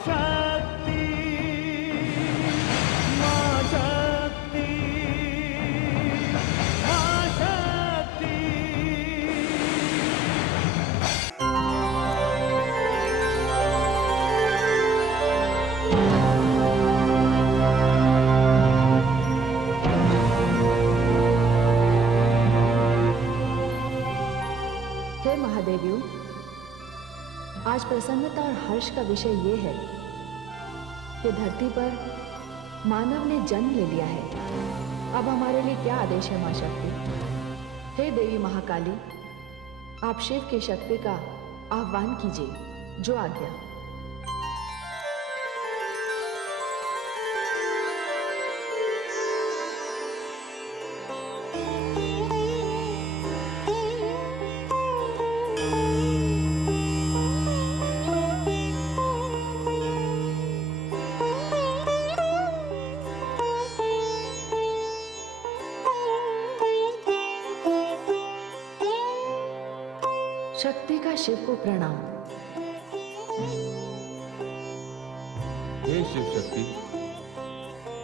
शक्ति, माँ शक्ति, माँ शक्ति। हे महादेवियों, आज प्रसन्नता और हर्ष का विषय ये है कि धरती पर मानव ने जन्म ले लिया है। अब हमारे लिए क्या आदेश है मां शक्ति? हे देवी महाकाली, आप शिव की शक्ति का आह्वान कीजिए, जो आज्ञा। शक्ति का शिव को प्रणाम। हे शिव शक्ति,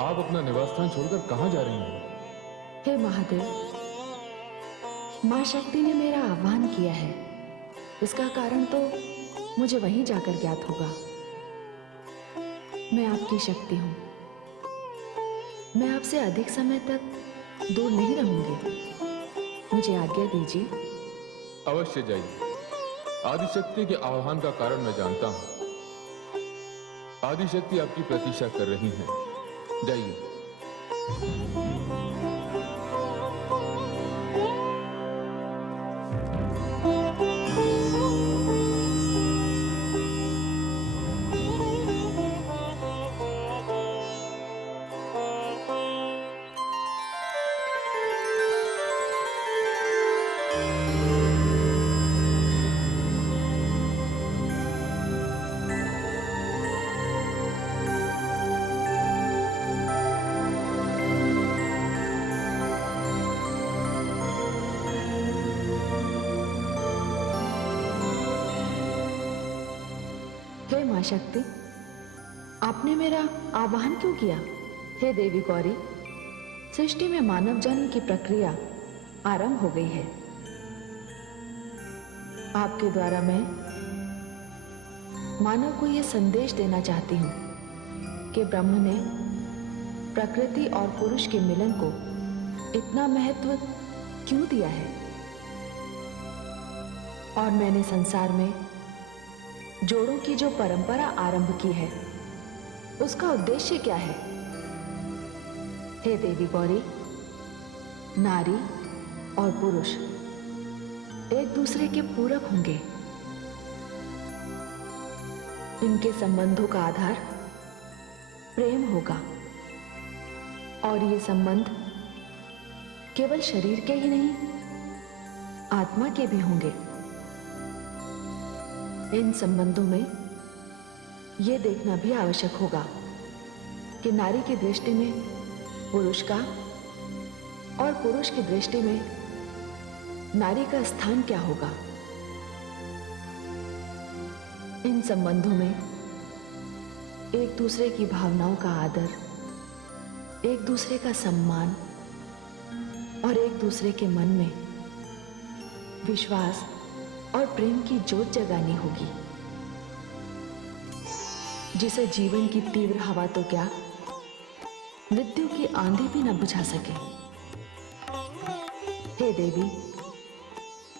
आप अपना निवास स्थान छोड़कर कहां जा रही हैं? हे महादेव, मां शक्ति ने मेरा आह्वान किया है। इसका कारण तो मुझे वहीं जाकर ज्ञात होगा। मैं आपकी शक्ति हूं। मैं आपसे अधिक समय तक दूर नहीं रहूंगी। मुझे आज्ञा दीजिए। अवश्य जाइए। आदिशक्ति के आह्वान का कारण मैं जानता हूं। आदिशक्ति आपकी प्रतीक्षा कर रही हैं। जाइए। हे मां शक्ति, आपने मेरा आह्वान क्यों किया? हे देवी गौरी, सृष्टि में मानव जन्म की प्रक्रिया आरंभ हो गई है। आपके द्वारा मैं मानव को यह संदेश देना चाहती हूं कि ब्रह्म ने प्रकृति और पुरुष के मिलन को इतना महत्व क्यों दिया है, और मैंने संसार में जोड़ों की जो परंपरा आरंभ की है उसका उद्देश्य क्या है। हे देवी गौरी, नारी और पुरुष एक दूसरे के पूरक होंगे। इनके संबंधों का आधार प्रेम होगा, और ये संबंध केवल शरीर के ही नहीं, आत्मा के भी होंगे। इन संबंधों में यह देखना भी आवश्यक होगा कि नारी की दृष्टि में पुरुष का और पुरुष की दृष्टि में नारी का स्थान क्या होगा। इन संबंधों में एक दूसरे की भावनाओं का आदर, एक दूसरे का सम्मान और एक दूसरे के मन में विश्वास और प्रेम की जोत जगानी होगी, जिसे जीवन की तीव्र हवा तो क्या, मृत्यु की आंधी भी न बुझा सके। हे देवी,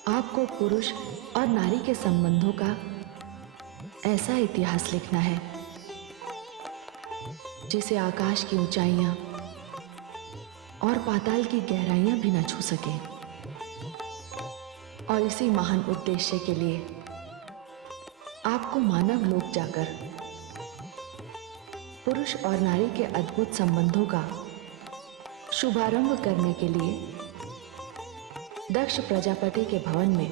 आपको पुरुष और नारी के संबंधों का ऐसा इतिहास लिखना है जिसे आकाश की ऊंचाइयां और पाताल की गहराइयां भी न छू सके। और इसी महान उद्देश्य के लिए आपको मानव लोक जाकर पुरुष और नारी के अद्भुत संबंधों का शुभारंभ करने के लिए दक्ष प्रजापति के भवन में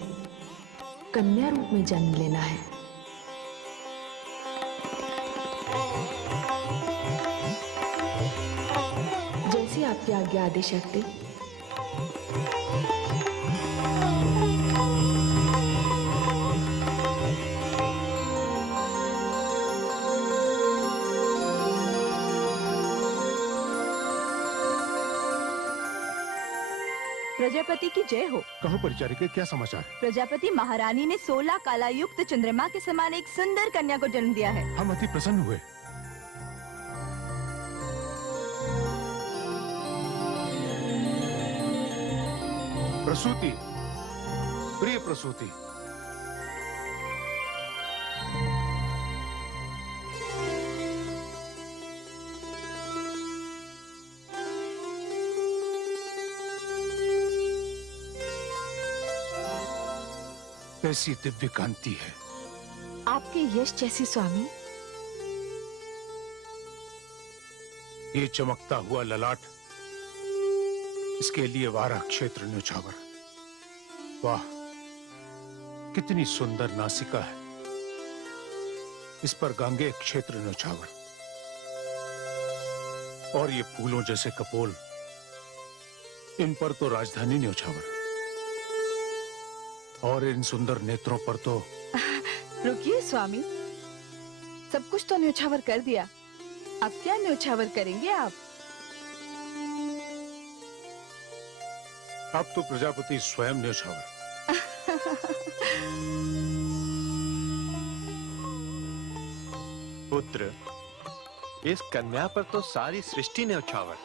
कन्या रूप में जन्म लेना है। जैसी आपकी आज्ञा आदिशक्ति। प्रजापति की जय हो। कहो परिचारिके, क्या समाचार है? प्रजापति महारानी ने 16 कालायुक्त चंद्रमा के समान एक सुंदर कन्या को जन्म दिया है। हम अति प्रसन्न हुए। प्रसूति, प्रिय प्रसूति, कैसी दिव्य कांति है। आपके यश जैसी स्वामी। ये चमकता हुआ ललाट, इसके लिए वारा क्षेत्र न्योछावर। वाह, कितनी सुंदर नासिका है। इस पर गांगे क्षेत्र न्योछावर, और ये फूलों जैसे कपोल, इन पर तो राजधानी न्योछावर, और इन सुंदर नेत्रों पर तो। रुकिए स्वामी, सब कुछ तो न्योछावर कर दिया, अब क्या न्योछावर करेंगे आप? अब तो प्रजापति स्वयं न्योछावर। पुत्र, इस कन्या पर तो सारी सृष्टि न्योछावर।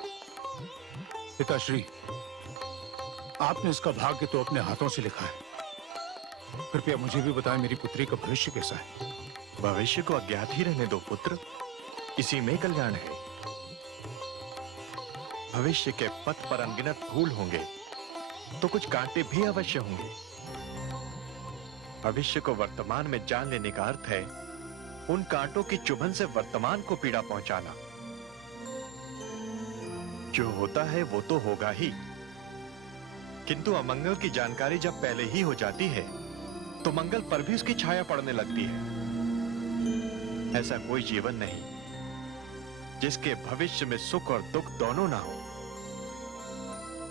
पिताश्री, आपने इसका भाग्य तो अपने हाथों से लिखा है। कृपया मुझे भी बताएं, मेरी पुत्री का भविष्य कैसा है? भविष्य को अज्ञात ही रहने दो पुत्र, इसी में कल्याण है। भविष्य के पथ पर अनगिनत फूल होंगे तो कुछ कांटे भी अवश्य होंगे। भविष्य को वर्तमान में जान लेने का अर्थ है उन कांटों की चुभन से वर्तमान को पीड़ा पहुंचाना। जो होता है वो तो होगा ही, किंतु अमंगल की जानकारी जब पहले ही हो जाती है तो मंगल पर भी उसकी छाया पड़ने लगती है। ऐसा कोई जीवन नहीं जिसके भविष्य में सुख और दुख दोनों ना हो।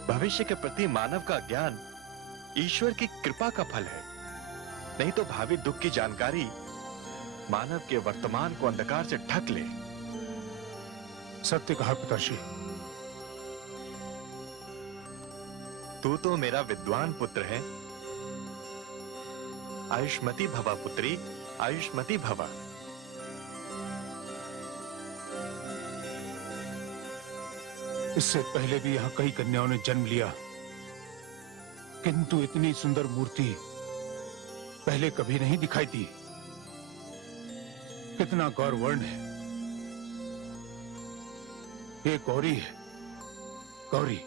भविष्य के प्रति मानव का ज्ञान ईश्वर की कृपा का फल है, नहीं तो भावी दुख की जानकारी मानव के वर्तमान को अंधकार से ढक ले। सत्य कहा पिताश्री। तू तो मेरा विद्वान पुत्र है। आयुष्मती भवा पुत्री, आयुष्मती भवा। इससे पहले भी यहाँ कई कन्याओं ने जन्म लिया, किंतु इतनी सुंदर मूर्ति पहले कभी नहीं दिखाई दी। कितना गौरवर्ण है। ये गौरी है, गौरी।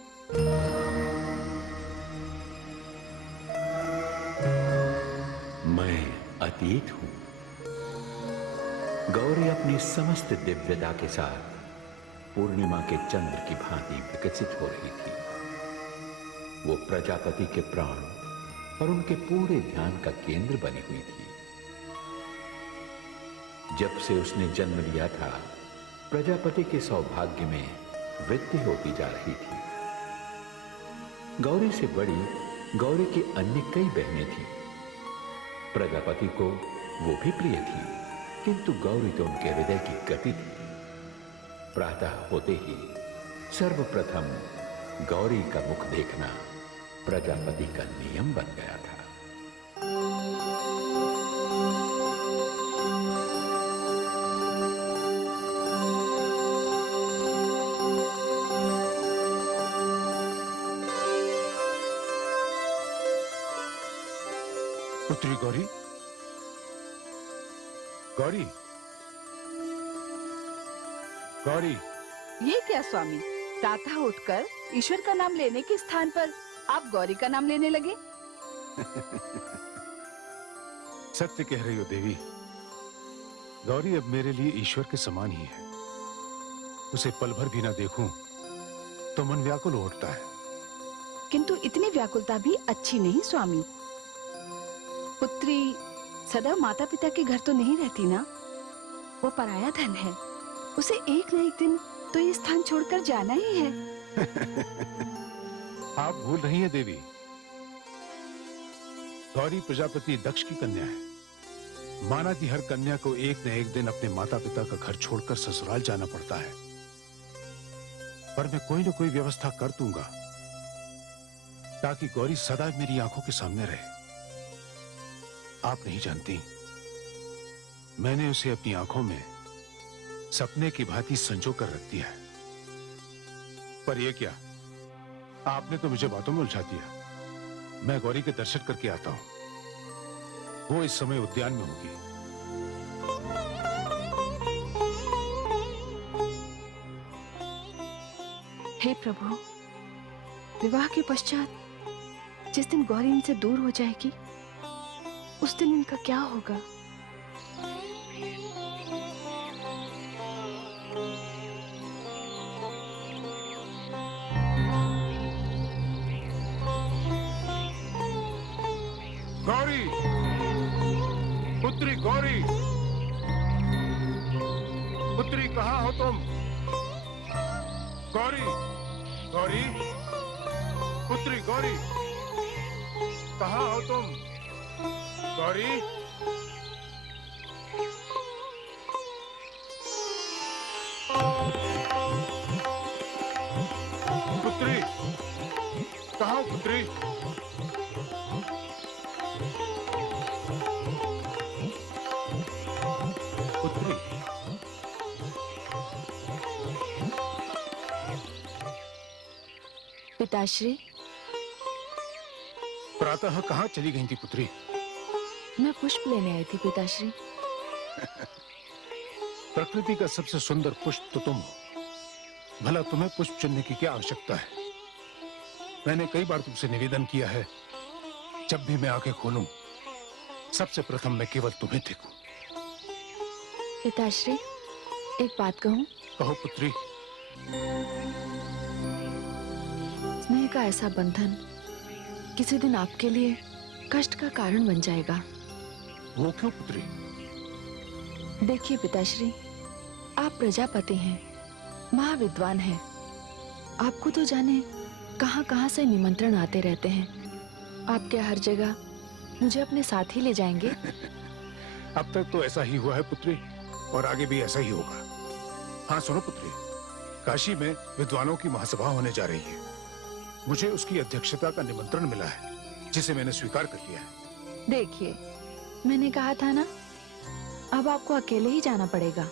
मैं अतीत हूं। गौरी अपनी समस्त दिव्यता के साथ पूर्णिमा के चंद्र की भांति विकसित हो रही थी। वो प्रजापति के प्राण और उनके पूरे ध्यान का केंद्र बनी हुई थी। जब से उसने जन्म लिया था, प्रजापति के सौभाग्य में वृद्धि होती जा रही थी। गौरी से बड़ी गौरी की अन्य कई बहनें थीं। प्रजापति को वो भी प्रिय थी, किंतु गौरी तो उनके हृदय की गति थी। प्रातः होते ही सर्वप्रथम गौरी का मुख देखना प्रजापति का नियम बन गया था। पुत्री गौरी, गौरी, गौरी। ये क्या स्वामी, प्रातः उठकर ईश्वर का नाम लेने के स्थान पर आप गौरी का नाम लेने लगे? सत्य कह रही हो देवी। गौरी अब मेरे लिए ईश्वर के समान ही है। उसे पल भर भी ना देखूं तो मन व्याकुल उठता है। किंतु इतनी व्याकुलता भी अच्छी नहीं स्वामी। पुत्री सदैव माता पिता के घर तो नहीं रहती ना। वो पराया धन है, उसे एक न एक दिन तो ये स्थान छोड़कर जाना ही है। आप भूल रही हैं देवी, गौरी प्रजापति दक्ष की कन्या है। माना कि हर कन्या को एक न एक दिन अपने माता पिता का घर छोड़कर ससुराल जाना पड़ता है, पर मैं कोई न कोई व्यवस्था कर दूंगा ताकि गौरी सदा मेरी आंखों के सामने रहे। आप नहीं जानती, मैंने उसे अपनी आंखों में सपने की भांति संजो कर रख दिया है। पर यह क्या, आपने तो मुझे बातों में उलझा दिया। मैं गौरी के दर्शन करके आता हूं। वो इस समय उद्यान में होगी। हे प्रभु, विवाह के पश्चात जिस दिन गौरी इनसे दूर हो जाएगी, उस दिन इनका क्या होगा? गौरी, पुत्री गौरी, पुत्री कहाँ हो तुम? गौरी, गौरी, पुत्री गौरी, कहाँ हो तुम? गौरी, पुत्री, कहाँ हो पुत्री? पुत्री, पिताश्री, प्रातः कहाँ चली गई थी पुत्री? मैं पुष्प लेने आई थी पिताश्री। प्रकृति का सबसे सुंदर पुष्प तो तुम हो। भला तुम्हें पुष्प चुनने की क्या आवश्यकता है? मैंने कई बार तुमसे निवेदन किया है, जब भी मैं आंखें खोलूं, सबसे प्रथम मैं केवल तुम्हें देखूं। पिताश्री, एक बात कहूं? कहो पुत्री। स्नेह का ऐसा बंधन किसी दिन आपके लिए कष्ट का कारण बन जाएगा। वो क्यों पुत्री? देखिए पिताश्री, आप प्रजापति हैं, महाविद्वान हैं। आपको तो जाने कहां कहां से निमंत्रण आते रहते हैं। आप क्या हर जगह मुझे अपने साथ ही ले जाएंगे? अब तक तो ऐसा ही हुआ है पुत्री, और आगे भी ऐसा ही होगा। हाँ सुनो पुत्री, काशी में विद्वानों की महासभा होने जा रही है। मुझे उसकी अध्यक्षता का निमंत्रण मिला है, जिसे मैंने स्वीकार कर लिया है। देखिए, मैंने कहा था ना, अब आपको अकेले ही जाना पड़ेगा।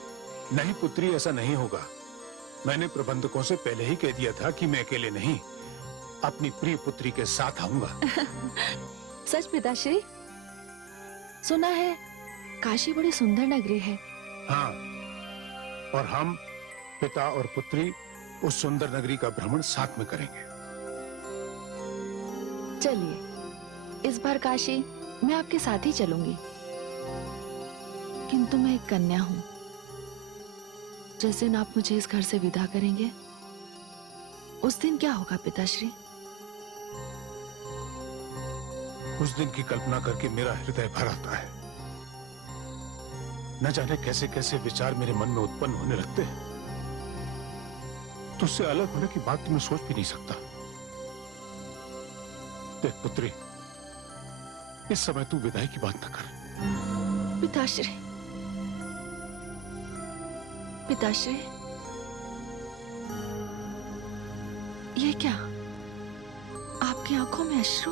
नहीं पुत्री, ऐसा नहीं होगा। मैंने प्रबंधकों से पहले ही कह दिया था कि मैं अकेले नहीं, अपनी प्रिय पुत्री के साथ आऊंगा। सच पिताश्री? सुना है काशी बड़ी सुंदर नगरी है। हाँ, और हम पिता और पुत्री उस सुंदर नगरी का भ्रमण साथ में करेंगे। चलिए, इस बार काशी मैं आपके साथ ही चलूंगी। किंतु मैं एक कन्या हूं। जिस दिन आप मुझे इस घर से विदा करेंगे, उस दिन क्या होगा पिताश्री? उस दिन की कल्पना करके मेरा हृदय भर आता है। न जाने कैसे कैसे विचार मेरे मन में उत्पन्न होने लगते हैं। तुझसे अलग होने की बात तो मैं सोच भी नहीं सकता। देख पुत्री, इस समय तू विदाई की बात न कर। पिताश्री, पिताश्री, ये क्या? आपकी आंखों में अश्रु?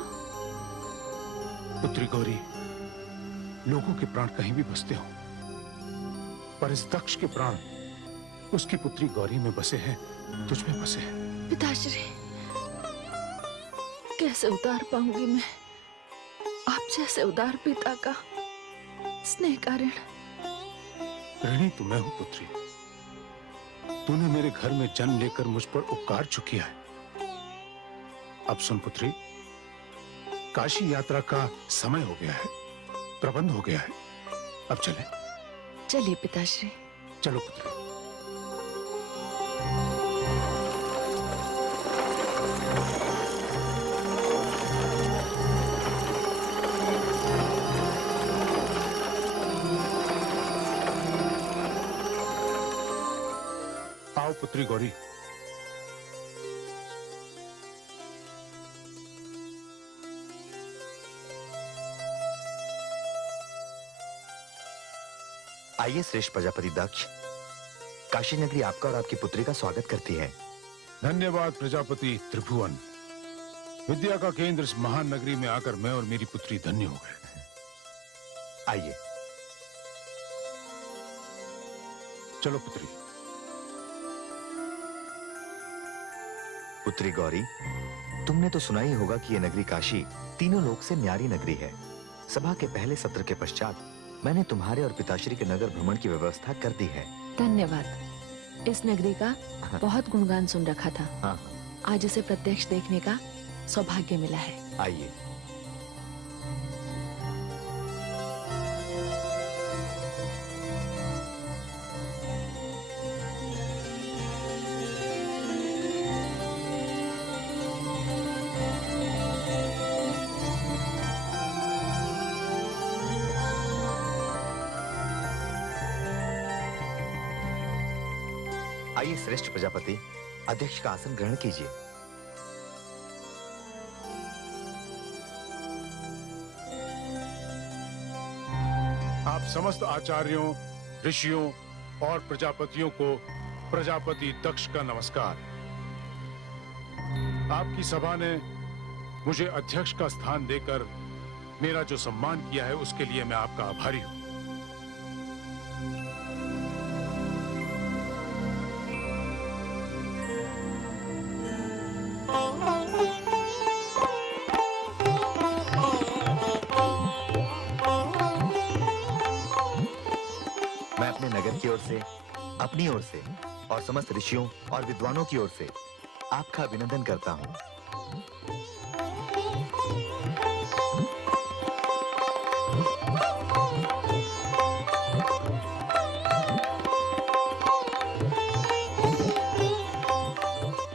पुत्री गौरी, लोगों के प्राण कहीं भी बसते हो, पर इस दक्ष के प्राण उसकी पुत्री गौरी में बसे हैं, तुझ में बसे हैं। पिताश्री, कैसे उतार पाऊंगी मैं आप जैसे उदार पिता का स्नेह का ऋण? ऋणी तो मैं हूं पुत्री। तूने मेरे घर में जन्म लेकर मुझ पर उपकार चुकिया है। अब सुन पुत्री, काशी यात्रा का समय हो गया है, प्रबंध हो गया है। अब चलें। चलिए पिताश्री। चलो पुत्री। आओ पुत्री गौरी। आइए श्रेष्ठ प्रजापति दक्ष, काशी नगरी आपका और आपकी पुत्री का स्वागत करती है। धन्यवाद प्रजापति त्रिभुवन। विद्या का केंद्र इस महान नगरी में आकर मैं और मेरी पुत्री धन्य हो गए। आइए। चलो पुत्री। पुत्री गौरी, तुमने तो सुना ही होगा कि यह नगरी काशी तीनों लोक से न्यारी नगरी है। सभा के पहले सत्र के पश्चात मैंने तुम्हारे और पिताश्री के नगर भ्रमण की व्यवस्था कर दी है। धन्यवाद। इस नगरी का बहुत गुणगान सुन रखा था। हाँ। आज इसे प्रत्यक्ष देखने का सौभाग्य मिला है। आइए। आइए श्रेष्ठ प्रजापति, अध्यक्ष का आसन ग्रहण कीजिए। आप समस्त आचार्यों, ऋषियों और प्रजापतियों को प्रजापति दक्ष का नमस्कार। आपकी सभा ने मुझे अध्यक्ष का स्थान देकर मेरा जो सम्मान किया है उसके लिए मैं आपका आभारी हूं। अपनी ओर से और समस्त ऋषियों और विद्वानों की ओर से आपका अभिनंदन करता हूं।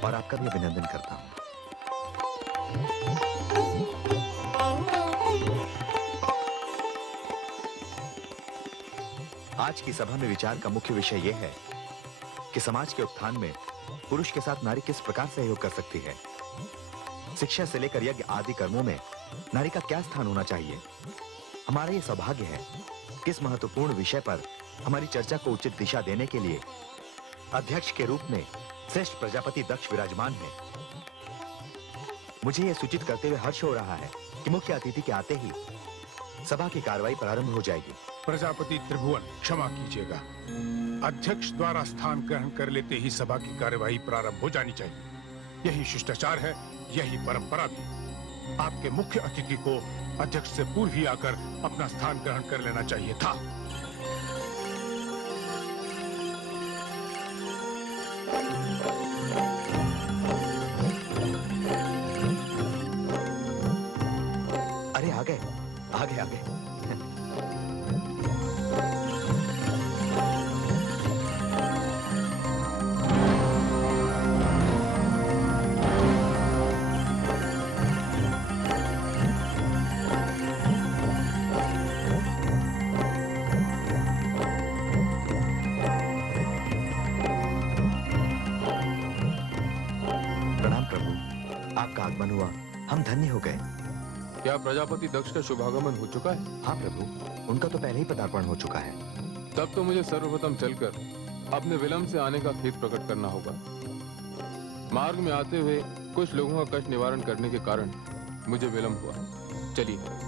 और आपका भी अभिनंदन करता हूं। आज की सभा में विचार का मुख्य विषय यह है कि समाज के उत्थान में पुरुष के साथ नारी किस प्रकार सहयोग कर सकती है। शिक्षा से लेकर यज्ञ आदि कर्मों में नारी का क्या स्थान होना चाहिए। हमारा यह सौभाग्य है कि इस महत्वपूर्ण विषय पर हमारी चर्चा को उचित दिशा देने के लिए अध्यक्ष के रूप में श्रेष्ठ प्रजापति दक्ष विराजमान है। मुझे यह सूचित करते हुए हर्ष हो रहा है कि मुख्य अतिथि के आते ही सभा की कार्रवाई प्रारंभ हो जाएगी। प्रजापति त्रिभुवन, क्षमा कीजिएगा। अध्यक्ष द्वारा स्थान ग्रहण कर लेते ही सभा की कार्यवाही प्रारंभ हो जानी चाहिए। यही शिष्टाचार है, यही परंपरा भी। आपके मुख्य अतिथि को अध्यक्ष से पूर्व ही आकर अपना स्थान ग्रहण कर लेना चाहिए था। अरे आ गए, आ गए, आ गए। आपका आगमन हुआ, हम धन्य हो गए। क्या प्रजापति दक्ष का शुभागमन हो चुका है? हाँ प्रभु, उनका तो पहले ही पदार्पण हो चुका है। तब तो मुझे सर्वप्रथम चलकर अपने विलंब से आने का खेद प्रकट करना होगा। मार्ग में आते हुए कुछ लोगों का कष्ट निवारण करने के कारण मुझे विलंब हुआ। चलिए।